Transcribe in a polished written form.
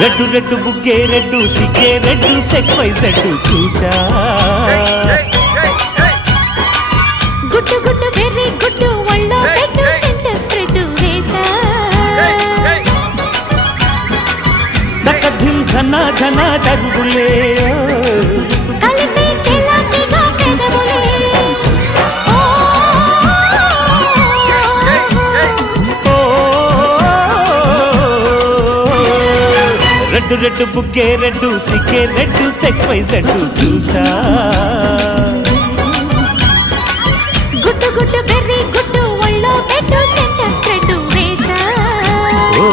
red red బుగ్గే red సిగ్గే red sex Y Z చూసా గుట్టు గుట్టు వెర్రి గుట్టు ఒళ్ళో పెట్టు సెంటర్ స్ప్రెడ్ వేసా దక్క ధిమ్ ధన ధన జరుగులే కలిపే చెలాకిగా పెదవులే రెడ్డు రెడ్డు బుగ్గే రెడ్డు సిగ్గే రెడ్డు సెక్స్ వై జెడ్డు చూసా గుట్టు గుట్టు వెర్రి గుట్టు ఒళ్ళో పెట్టు సెంటర్ స్ప్రెడ్ వేసా ఓ